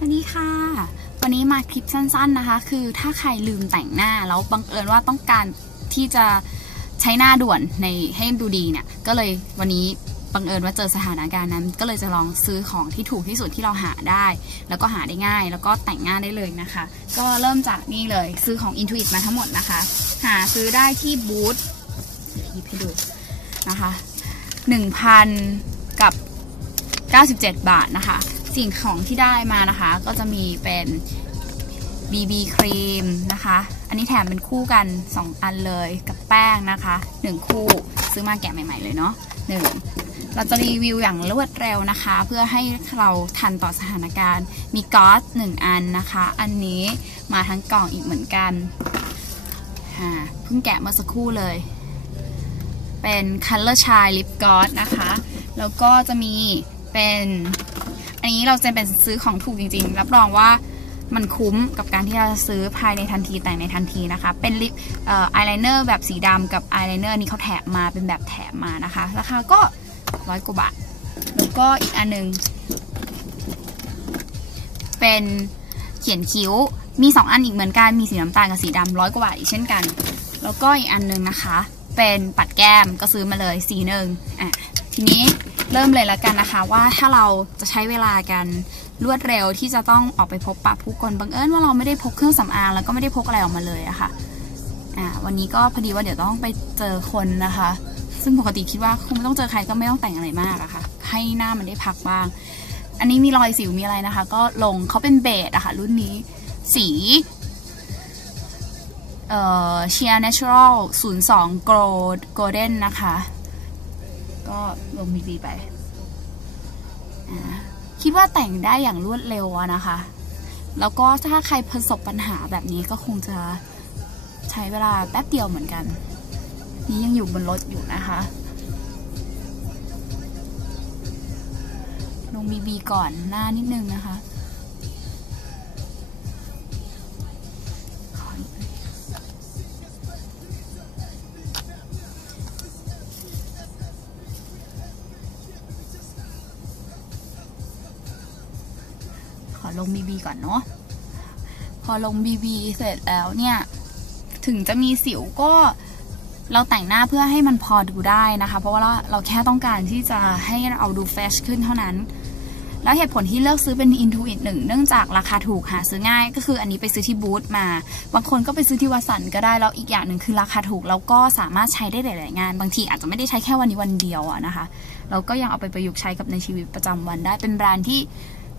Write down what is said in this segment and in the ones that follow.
สวัสดีค่ะ วันนี้มาคลิปสั้นๆนะคะ คือถ้าใครลืมแต่งหน้าแล้วบังเอิญว่าต้องการที่จะใช้หน้าด่วนในให้ดูดีเนี่ย ก็เลยวันนี้บังเอิญว่าเจอสถานการณ์นั้น ก็เลยจะลองซื้อของที่ถูกที่สุดที่เราหาได้ แล้วก็หาได้ง่าย แล้วก็แต่งหน้าได้เลยนะคะ ก็เริ่มจากนี่เลยซื้อของ Intuit มาทั้งหมดนะคะ หาซื้อได้ที่บูธหยิบให้ดูนะคะ1,000กับ 97 บาทนะคะ สิ่งของที่ได้มานะคะ ก็จะมีเป็น BB ครีมนะคะ อันนี้แถมเป็นคู่กัน 2 อันเลยกับแป้งนะคะ 1 คู่ซื้อมาแกะใหม่ ๆ เลยเนาะหนึ่งเราจะรีวิวอย่างรวดเร็วนะคะ เพื่อให้เราทันต่อสถานการณ์ มีก๊อซหนึ่งอันนะคะ อันนี้มาทั้งกล่องอีกเหมือนกันอ่าเพิ่งแกะเมื่อสักครู่เลย เป็น Color Chai Lip Gloss นะคะ แล้วก็จะมีเป็น นนี้เราจะเป็นซื้อของถูกจริงๆ รับรองว่ามันคุ้มกับการที่เราจะซื้อภายในทันทีแต่งในทันทีนะคะ เป็นลิปอายไลเนอร์แบบสีดำกับอายไลเนอร์นี้เขาแถมมาเป็นแบบแถมมานะคะ ราคาก็ร้อยกว่าบาท แล้วก็อีกอันหนึง เป็นเขียนคิ้ว มี 2 อันอีกเหมือนกัน มีสีน้ำตาลกับสีดำร้อยกว่าบาทอีกเช่นกัน แล้วก็อีกอันหนึงนะคะ เป็นปัดแก้มก็ซื้อมาเลยสีหนึ่งอะทีนี้ เริ่มเลยแล้วกันนะคะว่าถ้าเราจะใช้เวลากันรวดเร็วที่จะต้องออกไปพบปะผู้คนบังเอิญว่าเราไม่ได้พกเครื่องสำอางแล้วก็ไม่ได้พกอะไรออกมาเลยอะค่ะอ่าวันนี้ก็พอดีว่าเดี๋ยวต้องไปเจอคนนะคะ ซึ่งปกติคิดว่าคงไม่ต้องเจอใครก็ไม่ต้องแต่งอะไรมากอะค่ะ ให้หน้ามันได้พักบ้าง อันนี้มีรอยสิวมีอะไรนะคะ ก็ลงเขาเป็นเบสอะค่ะ รุ่นนี้สีเอ่อเชียร์เนเชอรัล02โกลด์โกลเด้นนะคะ ก็ลงมีดีไปคิดว่าแต่งได้อย่างรวดเร็วนะคะ แล้วก็ถ้าใครประสบปัญหาแบบนี้ก็คงจะใช้เวลาแป๊บเดียวเหมือนกัน นี่ยังอยู่บนรถอยู่นะคะ ลงบีบีก่อนหน้านิดนึงนะคะ อลงบีบีก่อนเนาะ พอลงบีบีเสร็จแล้วเนี่ย ถึงจะมีสิวก็เราแต่งหน้าเพื่อให้มันพอดูได้นะคะ เพราะว่าเราเราแค่ต้องการที่จะให้เราดูเฟชขึ้นเท่านั้น แล้วเหตุผลที่เลือกซื้อเป็น Intuit หนึ่งเนื่องจากราคาถูกหาซื้อง่าย ก็คืออันนี้ไปซื้อที่บูธมา บางคนก็ไปซื้อที่วสันก็ได้ แล้วอีกอย่างหนึ่งคือราคาถูกแล้วก็สามารถใช้ได้หลาย ๆ งาน บางทีอาจจะไม่ได้ใช้แค่วันนี้วันเดียวอะนะคะแล้วก็ยังเอาไปประยุกต์ใช้กับในชีวิตประจำวันได้เป็นแบรนด์ที่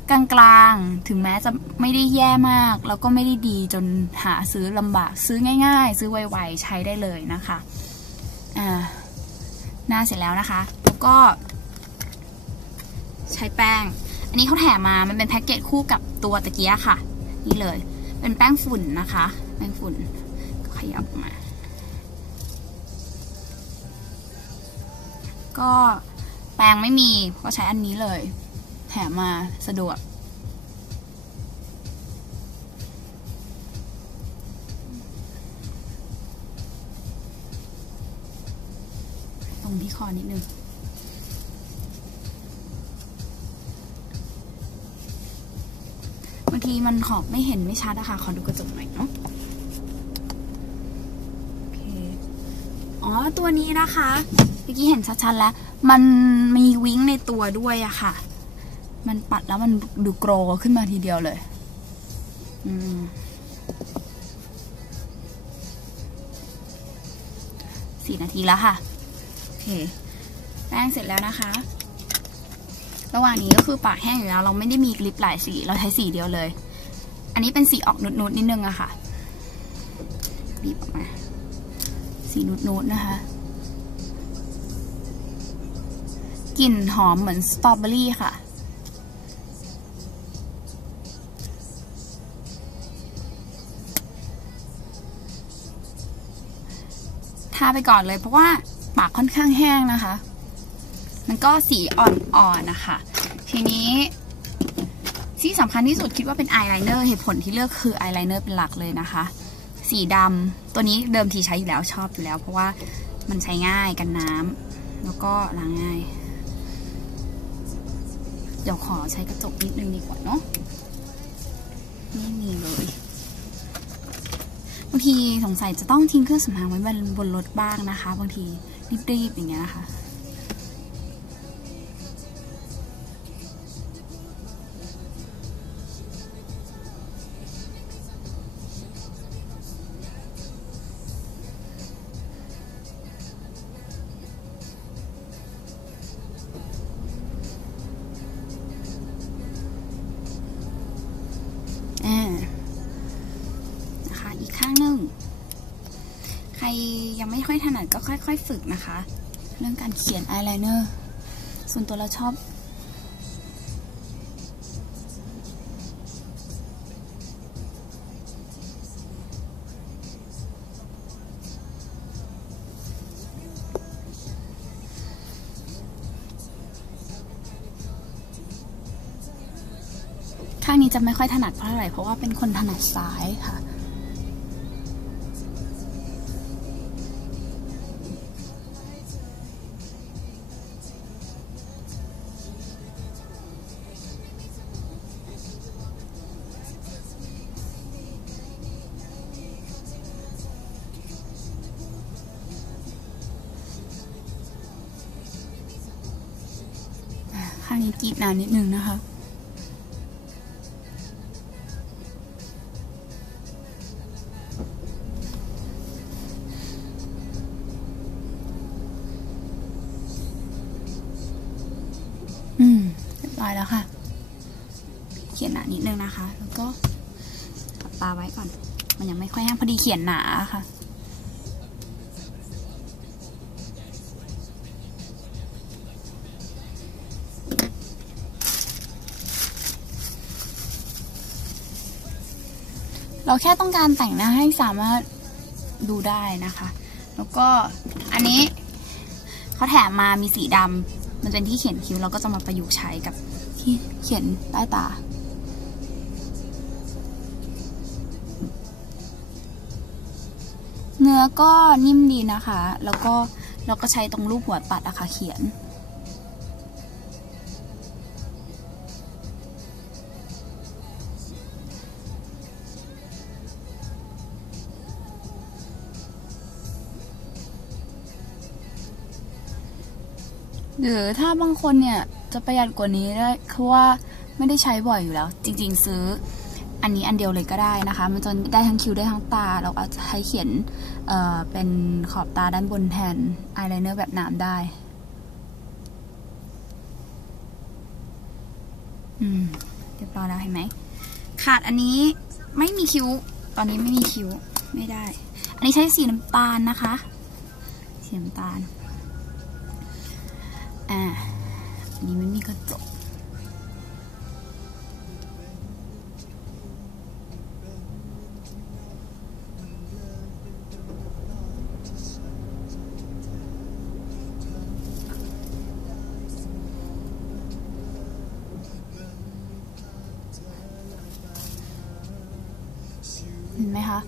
กลางๆ ถึงแม้จะไม่ได้แย่มาก แล้วก็ไม่ได้ดีจนหาซื้อลำบากซื้อง่าย ๆ ซื้อไวๆใช้ได้เลยนะคะอ่าหน้าเสร็จแล้วนะคะ แล้วก็ ใช้แป้ง อันนี้เขาแถมมามันเป็นแพ็กเกจคู่กับตัวตะเกียค่ะ นี่เลย เป็นแป้งฝุ่นนะคะ แป้งฝุ่นก็ขยับมา ก็แปรงไม่มีก็ใช้อันนี้เลย แถมมาสะดวก ตรงที่คอนิดนึงบางทีมันขอบไม่เห็นไม่ชัดอะค่ะ ขอดูกระจกหน่อยเนาะโอเคอ๋อ ตัวนี้นะคะ เมื่อกี้เห็นชัดๆแล้ว มันมีวิ้งในตัวด้วยอะค่ะ มันปัดแล้วมันดูโกรขึ้นมาทีเดียวเลย อืมสี่นาทีแล้วค่ะ โอเค แป้งเสร็จแล้วนะคะ ระหว่างนี้ก็คือปากแห้งอยู่แล้ว เราไม่ได้มีลิปหลายสี เราใช้สีเดียวเลย อันนี้เป็นสีออกนุดๆนิดนึงอะค่ะบีบออกมา สีนุดๆนะคะกลิ่นหอมเหมือนสตรอเบอรี่ค่ะ ทาไปก่อนเลย เพราะว่าปากค่อนข้างแห้งนะคะ มันก็สีอ่อนๆนะคะ ทีนี้ที่สำคัญที่สุดคิดว่าเป็นอายไลเนอร์เหตุผลที่เลือกคืออายไลเนอร์เป็นหลักเลยนะคะ สีดำตัวนี้เดิมทีใช้อยู่แล้วชอบอยู่แล้ว เพราะว่ามันใช้ง่ายกันน้ำแล้วก็ล้างง่าย เดี๋ยวขอใช้กระจกนิดนึงดีกว่าเนาะไม่มีเลย บางทีสงสัยจะต้องทิ้งเครื่องสำอางไว้บนบนรถบ้างนะคะ บางทีรีบๆอย่างเงี้ยนะคะ ค่อยถนัดก็ค่อย ๆ ฝึกนะคะ เรื่องการเขียนอายไลเนอร์ส่วนตัวเราชอบข้างนี้จะไม่ค่อยถนัดเพราะอะไร เพราะว่าเป็นคนถนัดซ้ายค่ะ ข้างนี้กรีดนานนิดนึงนะคะ อืมเรียบร้อยแล้วค่ะ เขียนหนานิดนึงนะคะ แล้วก็ปรับตาไว้ก่อน มันยังไม่ค่อยแห้งพอดีเขียนหนาค่ะ เราแค่ต้องการแต่งหน้าให้สามารถดูได้นะคะ แล้วก็อันนี้เขาแถมมามีสีดำมันเป็นที่เขียนคิ้วเราก็จะมาประยุกต์ใช้กับที่เขียนใต้ตาเนื้อก็นิ่มดีนะคะ แล้วก็เราก็ใช้ตรงรูปหัวปัดอะค่ะเขียน หรือถ้าบางคนเนี่ยจะประหยัดกว่านี้ได้เพราะว่าไม่ได้ใช้บ่อยอยู่แล้ว จริง ๆ ซื้ออันนี้อันเดียวเลยก็ได้นะคะ มันจะได้ทั้งคิ้วได้ทั้งตา เราอาใช้เขียนเเป็นขอบตาด้านบนแทนอายไลเนอร์แบบน้ำได้อืมเรียบร้อยแล้วเห็นไหม ขาดอันนี้ไม่มีคิ้ว ตอนนี้ไม่มีคิ้วไม่ได้ อันนี้ใช้สีน้ำตาลนะคะ สีน้ำตาล อ่าอันนี้ไม่มีกระจกเห็นไหมคะ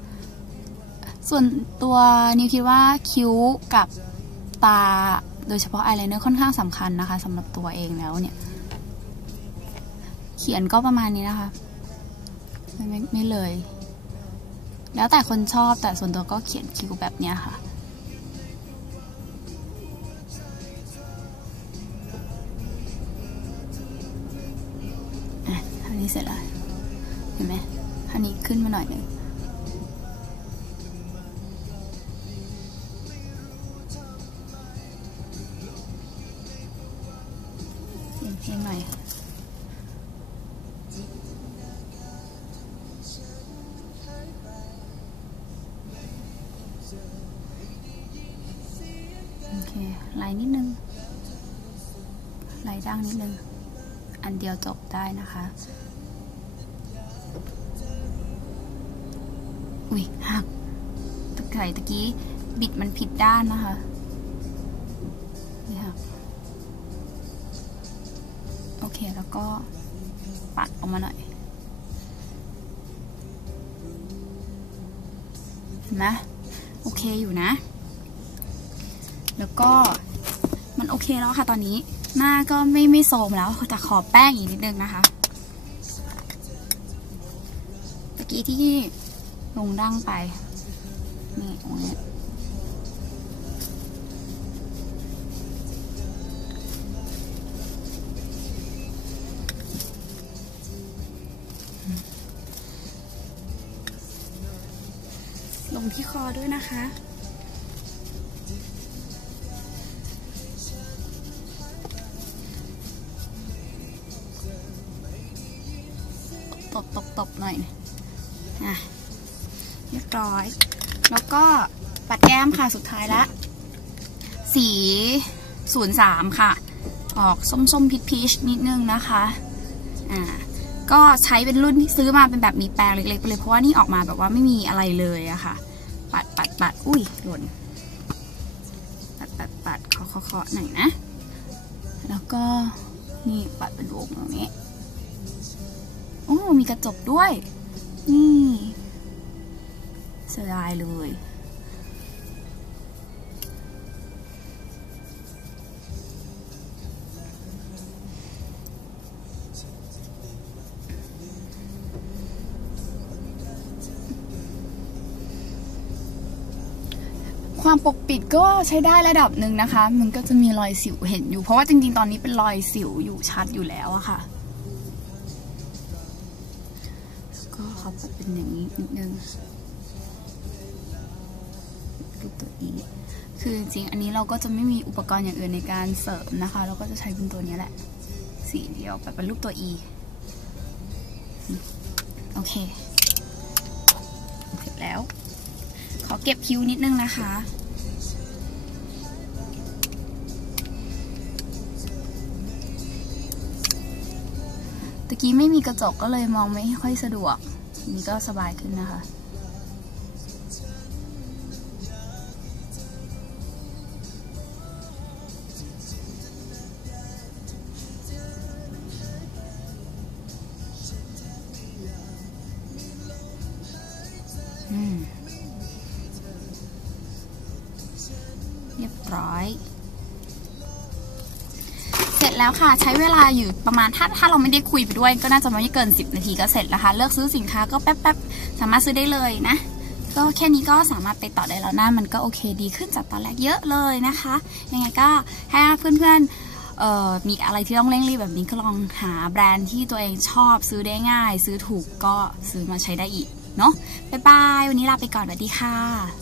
ส่วนตัวนิวคิดว่าคิ้วกับตา โดยเฉพาะอายไลเนอร์ค่อนข้างสำคัญนะคะสำหรับตัวเองแล้วเนี่ย เขียนก็ประมาณนี้นะคะ ไม่ไม่ไม่เลย แล้วแต่คนชอบแต่ส่วนตัวก็เขียนคิวแบบเนี้ยค่ะอะท่านี้เสร็จแล้ว เห็นไหมเท่านี้ขึ้นมาหน่อยหนึ่ง นิดนึงลายด่างนิดนึง อันเดียวจบได้นะคะ อุ้ยหักตะไคร่ตะกี้บิดมันผิดด้านนะคะนี่หักโอเคแล้วก็ปัดออกมาหน่อยเห็นไหมโอเคอยู่นะ แล้วก็ มันโอเคแล้วค่ะตอนนี้หน้าก็ไม่ไม่โซมแล้วแต่ขอแป้งอีกนิดนึงนะคะตะกี้ที่ลงดั้งไปนี่ตรงนี้ลงที่คอด้วยนะคะ ตบตบตบหน่อยอะเรียบร้อย แล้วก็ปัดแก้มค่ะสุดท้ายละ สีศูนย์สามค่ะ ออกส้มส้มพีชพีชนิดนึงนะคะอ่าก็ใช้เป็นรุ่นที่ซื้อมาเป็นแบบมีแปรงเล็กๆไปเลยเพราะว่านี่ออกมาแบบว่าไม่มีอะไรเลยอะค่ะ ปัดปัดปัดอุ้ยหล่นปัดปัดปัดเคาะเคาะหน่อยนะ แล้วก็นี่ปัดเป็นวงตรงนี้ อ้มีกระจกด้วย นี่เสียดายเลย ความปกปิดก็ใช้ได้ระดับหนึ่งนะคะ มันก็จะมีรอยสิวเห็นอยู่ เพราะว่าจริงๆ ตอนนี้เป็นรอยสิวอยู่ชัดอยู่แล้วอะค่ะ อย่างนี้นิดนึงรูปตัวอีคือจริงอันนี้เราก็จะไม่มีอุปกรณ์อย่างอื่นในการเสริมนะคะ เราก็จะใช้เป็นตัวนี้แหละ สีเดียวปัดเป็นรูปตัวอีโอเคเสร็จแล้ว ขอเก็บคิ้วนิดนึงนะคะตะกี้ไม่มีกระจกก็เลยมองไม่ค่อยสะดวก ทีนี้ก็สบายขึ้นนะคะ แล้วค่ะ ใช้เวลาอยู่ประมาณถ้าถ้าเราไม่ได้คุยไปด้วย ก็น่าจะไม่เกิน 10 นาทีก็เสร็จแล้วค่ะ เลือกซื้อสินค้าก็แป๊บๆ สามารถซื้อได้เลยนะ ก็แค่นี้ก็สามารถไปต่อได้แล้วหน้ามันก็โอเคดีขึ้นจากตอนแรกเยอะเลยนะคะ ยังไงก็ให้เพื่อนๆมีอะไรที่ต้องเร่งรีบแบบนี้ก็ลองหาแบรนด์ที่ตัวเองชอบซื้อได้ง่าย ซื้อถูกก็ซื้อมาใช้ได้อีกเนาะบ๊ายบายวันนี้ลาไปก่อนสวัสดีค่ะ